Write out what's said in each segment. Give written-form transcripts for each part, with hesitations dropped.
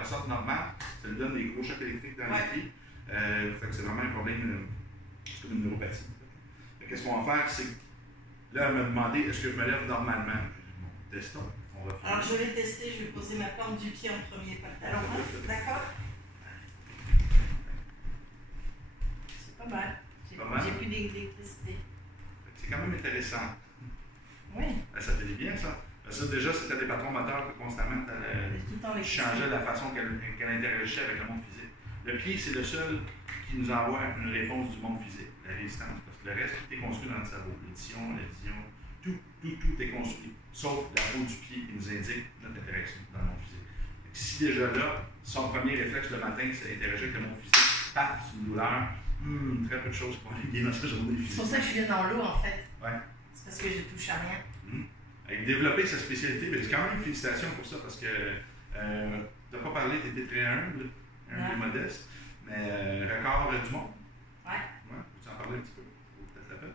dorsale normale, ça lui donne des gros chocs électriques dans les pieds. Fait que c'est vraiment un problème, c'est comme une neuropathie. Qu'est-ce qu'on va faire, c'est là, elle m'a demandé est-ce que je me lève normalement. J'ai dit, bon, testons. Alors je vais tester, je vais poser ma plante du pied en premier, pas le talon. D'accord? C'est pas mal. J'ai plus d'électricité. C'est quand même intéressant. Oui. Ça fait bien, ça. Ça, déjà, c'était des patrons moteurs que constamment, tu changeais la façon qu'elle interagissait avec le monde physique. Le pied, c'est le seul qui nous envoie une réponse du monde physique, la résistance. Parce que le reste, tout est construit dans le cerveau. L'édition, la vision, tout est construit. Sauf la peau du pied qui nous indique notre interaction dans le monde physique. Donc, si déjà là, son premier réflexe le matin, c'est d'interagir avec le monde physique, paf, c'est une douleur, très peu de choses pour aller bien dans sa journée physique. C'est pour ça que je viens dans l'eau, en fait. Ouais. C'est parce que je touche à rien. Avec développer sa spécialité, mais c'est quand même une félicitation pour ça, parce que tu n'as pas parlé, tu étais très humble et modeste, mais record du monde. Ouais. Tu en parler un petit peu, peut-être la peine.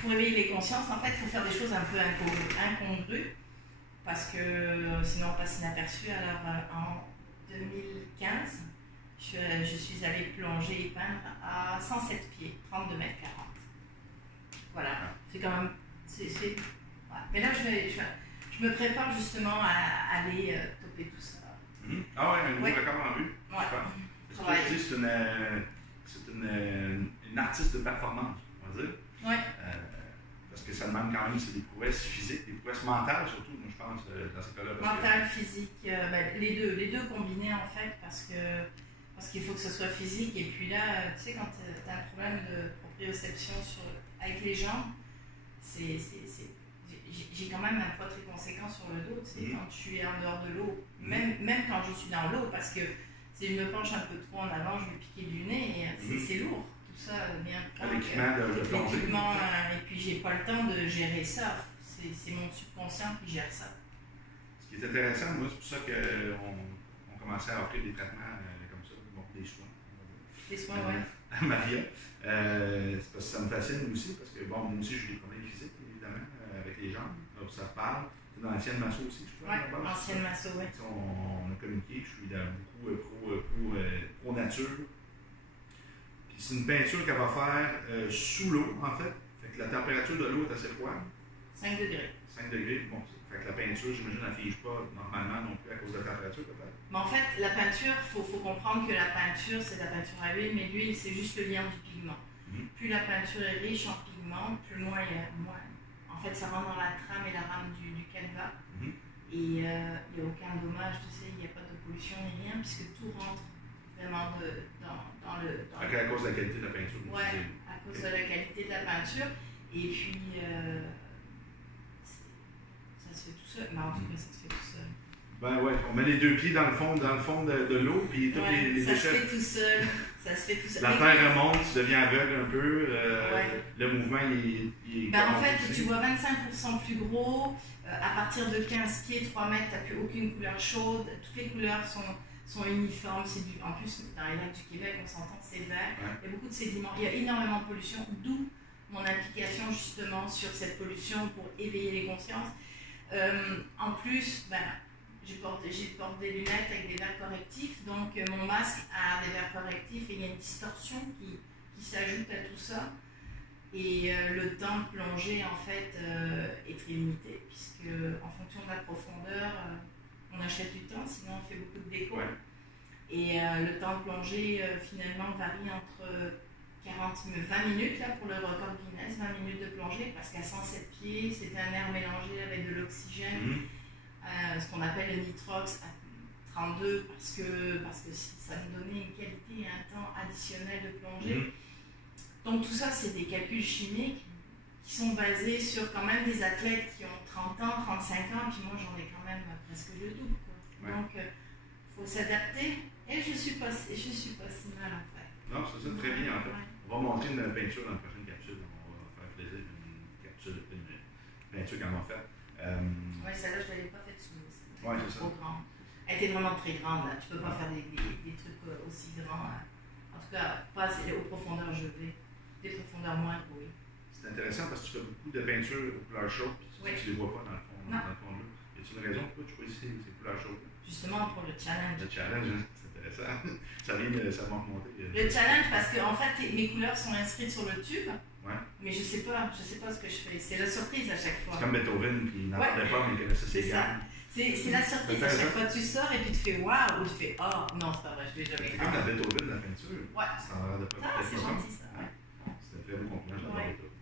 Pour éveiller les consciences, en fait, il faut faire des choses un peu incongrues, parce que sinon on passe inaperçu. Alors, en 2015, je suis allée plonger et peindre à 107 pieds, 32 mètres 40. Voilà, c'est quand même... Mais là, je me prépare justement à aller toper tout ça. Ah ouais, un nouveau record en vue. Ouais. C'est une artiste de performance, on va dire. Ouais. Parce que ça demande quand même des prouesses physiques, des prouesses mentales surtout, moi je pense, dans ce cas-là. Mental, physique, les deux combinés en fait, parce qu'il faut que ce soit physique. Et puis là, tu sais, quand tu as un problème de proprioception avec les jambes, j'ai quand même un poids très conséquent sur le dos, tu sais, quand je suis en dehors de l'eau, même quand je suis dans l'eau, parce que si je me penche un peu trop en avant, je vais piquer du nez, et c'est lourd, tout ça, bien. L'équipement de plongée. Et puis j'ai pas le temps de gérer ça, c'est mon subconscient qui gère ça. Ce qui est intéressant, moi, c'est pour ça qu'on commençait à offrir des traitements comme ça, bon, des soins. Des soins, oui. À Maria. C'est parce que ça me fascine aussi, parce que bon, moi aussi, j'ai des problèmes physiques, évidemment, avec les jambes. Donc, ça parle. C'est dans l'ancienne Masso aussi, je crois. Oui, ancienne Masso, oui. On a communiqué, je suis beaucoup pro-nature. Puis c'est une peinture qu'elle va faire sous l'eau, en fait. Fait que la température de l'eau est assez froide. 5 degrés. 5 degrés, bon. Fait que la peinture, j'imagine, elle ne fige pas normalement non plus à cause de la température, peut-être. Mais en fait, la peinture, il faut comprendre que la peinture, c'est de la peinture à l'huile, mais l'huile, c'est juste le lien du pigment. Plus la peinture est riche en pigments, plus moins il y a. En fait, ça rentre dans la trame et la rame du canevas. Et il n'y a aucun dommage, tu sais, il n'y a pas de pollution ni rien, puisque tout rentre vraiment dans le. À cause de la qualité de la peinture. Oui, à cause de la qualité de la peinture. Et puis, ça se fait tout seul. Mais en tout cas, ça se fait tout seul. Ben ouais, on met les deux pieds dans le fond de l'eau, puis tous les déchets. Ça se fait tout seul. Ça se fait tout seul. La terre remonte, tu deviens aveugle un peu. Le mouvement, il est. En fait, tu vois 25% plus gros. À partir de 15 pieds, 3 mètres, tu n'as plus aucune couleur chaude. Toutes les couleurs sont uniformes. En plus, dans les lacs du Québec, on s'entend, c'est vert. Il y a beaucoup de sédiments. Il y a énormément de pollution, d'où mon implication justement sur cette pollution pour éveiller les consciences. En plus, je porte des lunettes avec des verres correctifs, donc mon masque a des verres correctifs et il y a une distorsion qui s'ajoute à tout ça. Et le temps de plongée en fait est très limité, puisque en fonction de la profondeur, on achète du temps, sinon on fait beaucoup de déco. Et le temps de plongée finalement varie entre 20 minutes là, pour le record Guinness, 20 minutes de plongée, parce qu'à 107 pieds, c'est un air mélangé avec de l'oxygène. Ce qu'on appelle le nitrox à 32 parce que ça me donnait une qualité et un temps additionnel de plongée. Donc tout ça, c'est des calculs chimiques qui sont basés sur quand même des athlètes qui ont 30 ans, 35 ans, puis moi j'en ai quand même presque le double. Donc il faut s'adapter et je suis pas si mal en fait. Non, c'est ça, très bien en fait. On va montrer une peinture dans la prochaine capsule. On va faire plaisir une peinture qu'on va faire. Oui, celle-là, je ne l'avais pas faite sous l'eau. Oui, c'est ça. Trop grande. Elle était vraiment très grande. Là. Tu ne peux pas faire des trucs aussi grands. En tout cas, pas aux profondeurs gelées. Des profondeurs moindres, oui. C'est intéressant parce que tu fais beaucoup de peintures aux couleurs chaudes, puis tu ne les vois pas dans le fond de l'eau. Y a une raison pourquoi tu choisis ces couleurs chaudes? Justement pour le challenge. Le challenge, hein, c'est intéressant. Ça va monter. Le challenge, parce que en fait, mes couleurs sont inscrites sur le tube, ouais. mais je sais pas ce que je fais. C'est la surprise à chaque fois. C'est comme Beethoven qui n'en parlait pas, mais qui connaissait ses gammes. C'est la surprise à chaque fois. Tu sors et puis tu fais waouh, ou tu fais oh, non, c'est pas vrai, je l'ai jamais fait. C'est comme la Beethoven de la peinture. Ouais. Ça en de pas. Ah, c'est gentil ça. Ouais. C'est un très beau compliment, j'adore ouais. Tout.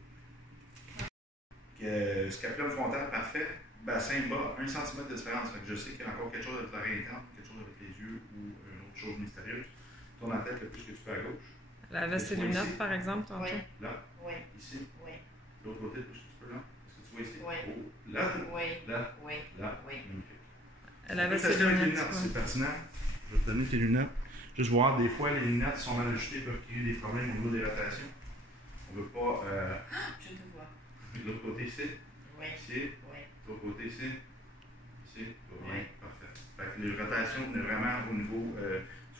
Scapulum frontal parfait, bassin bas, 1 cm de différence. Je sais qu'il y a encore quelque chose avec l'oreille interne, quelque chose avec les yeux ou une autre chose mystérieuse. Tourne la tête le plus que tu peux à gauche. La veste et lunettes, par exemple, tantôt. Oui. Là. Oui. Ici. Oui. L'autre côté le plus que tu peux là. Est-ce que tu vois ici? Oui. Oh. Là. Oui. Là. Oui. Là. Oui. Magnifique. La veste et lunettes. C'est pertinent. Je vais te donner tes lunettes. Juste voir, des fois, les lunettes sont mal ajustées, peuvent créer des problèmes au niveau des rotations. On ne veut pas. Je te vois. L'autre côté ici. Oui. Ici. Oui. L'autre côté ici. Ici. Bien. Oui. Parfait. Fait que les rotations venaient vraiment au niveau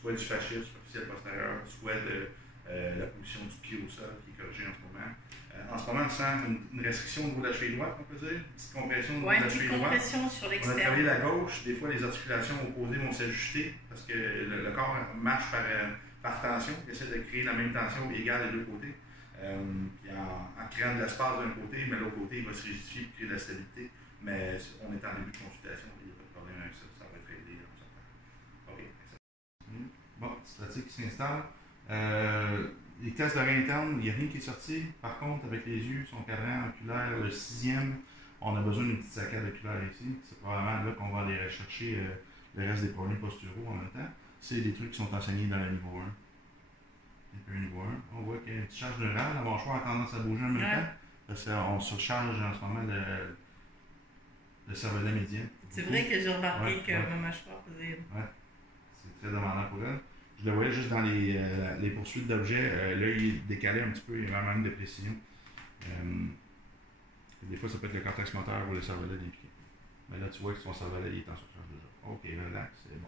soit du fascia superficiel postérieur, soit de la position du pied au sol qui est corrigée en ce moment. En ce moment, on sent une restriction au niveau de la cheville droite, on peut dire, une petite compression au niveau de la cheville droite. Une compression sur On a l'externe. travaillé la gauche, des fois les articulations opposées vont s'ajuster parce que le corps marche par tension, il essaie de créer la même tension égale des deux côtés. Puis en créant de l'espace d'un côté, mais l'autre côté, il va se rigidifier pour créer de la stabilité. Mais on est en début de consultation, il n'y a pas de problème avec ça, ça va être aidé. OK. Bon, stratégie qui s'installe. Les tests d'oreille interne, il n'y a rien qui est sorti. Par contre, avec les yeux, son cadran oculaire, le 6e, on a besoin d'une petite saccade oculaire ici. C'est probablement là qu'on va aller rechercher le reste des problèmes posturaux en même temps. C'est des trucs qui sont enseignés dans le niveau 1. Niveau 1. On voit qu'il y a une petite charge neurale. La mâchoire a tendance à bouger en même temps. Parce qu'on surcharge en ce moment le cervelet médian. C'est vrai que j'ai remarqué que ma mâchoire faisait. Ouais. C'est très demandant pour elle. Je le voyais juste dans les poursuites d'objets, l'œil est décalé un petit peu, il y a vraiment de précision. Des fois, ça peut être le cortex moteur ou le cervelet des pieds. Mais là, tu vois que son cervelet est en surcharge déjà. Ok, relax, c'est bon.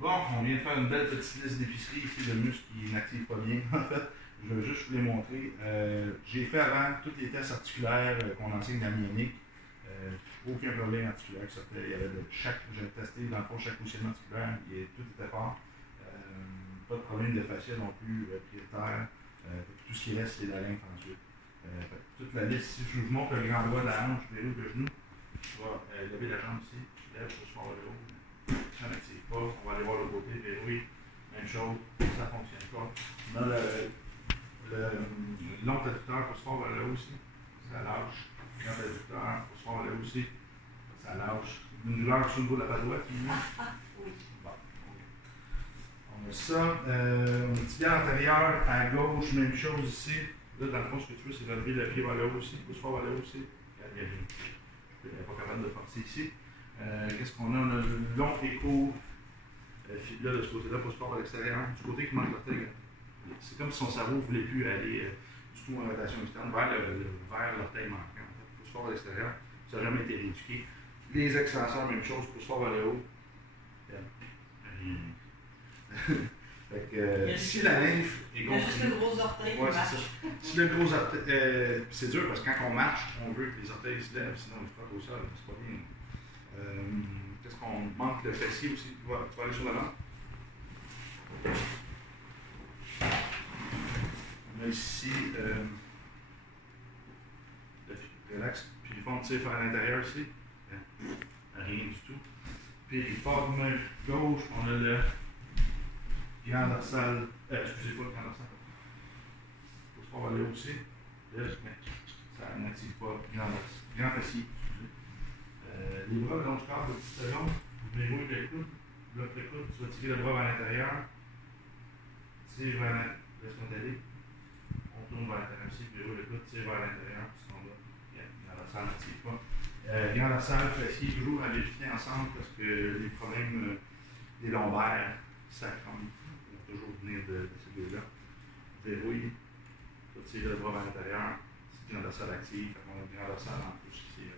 Bon, on vient de faire une belle petite liste d'épicerie ici de muscles qui n'activent pas bien, en fait. Je vais juste vous les montrer. J'ai fait avant tous les tests articulaires qu'on enseigne dans la myonique. Aucun problème articulaire qui sortait. Il y avait j'ai testé dans le fond chaque positionnement articulaire, tout était fort. Pas de problème de fascia non plus, prioritaire. Tout ce qui reste, c'est la lymphe ensuite. Toute la liste, si je vous montre le grand bras de la hanche, le genou, je vais lever la jambe ici, je lève, je sors le haut. Ça n'active pas, on va aller voir le côté, verrouille, même chose, ça ne fonctionne pas. Dans le long adducteur pour se faire vers le haut aussi, ça lâche. Grand adducteur pour se faire vers le haut aussi, ça lâche. Une douleur sur le dos de la patte droite, oui. Bon. On a ça. Un petit bien antérieur à gauche, même chose ici. Là, dans le fond, ce que tu veux, c'est relever le pied vers le haut aussi, pouce fort vers le haut aussi. Je ne suis pas capable de forcer ici. Qu'est-ce qu'on a? On a le long et court fibula de ce côté-là, pouce fort vers l'extérieur. Du côté qui manque l'orteil. C'est comme si son cerveau ne voulait plus aller du tout en rotation externe vers l'orteil manquant. En fait. Pouce fort vers l'extérieur. Ça n'a jamais été rééduqué. Les extenseurs, même chose, pouce fort vers le haut. Fait que, si la lymphe est comprimée. Il y a juste le gros orteil qui marche. Si le gros orteil. C'est dur parce que quand on marche, on veut que les orteils se lèvent, sinon ils frottent au sol. C'est pas bien. Qu'est-ce qu'on manque? Le fessier aussi. Tu vas aller sur l'avant. On a ici. Relax. Piriforme tire vers l'intérieur ici. Rien du tout. Piriforme gauche, on a le grand dorsal. Excusez-moi, le grand dorsal. Il faut se faire aller aussi. Là, ça n'active pas. Grand fessier. Les bras le long du corps, de petites secondes. Vous verrouillez le coude. Bloque le coude. Tu vas tirer le bras vers l'intérieur. Tire vers l'intérieur. Laisse-moi aller. On tourne vers l'intérieur aussi. Verrouille le coude. Tire vers l'intérieur. Sinon, là, grand dorsal n'active pas. Grand dorsal, fessier, toujours à vérifier ensemble parce que les problèmes des lombaires, ça vont toujours venir de ces deux-là. Verrouille, tu vas tirer le bras vers l'intérieur, c'est le grand dorsal actif, on a le grand dorsal en plus, c'est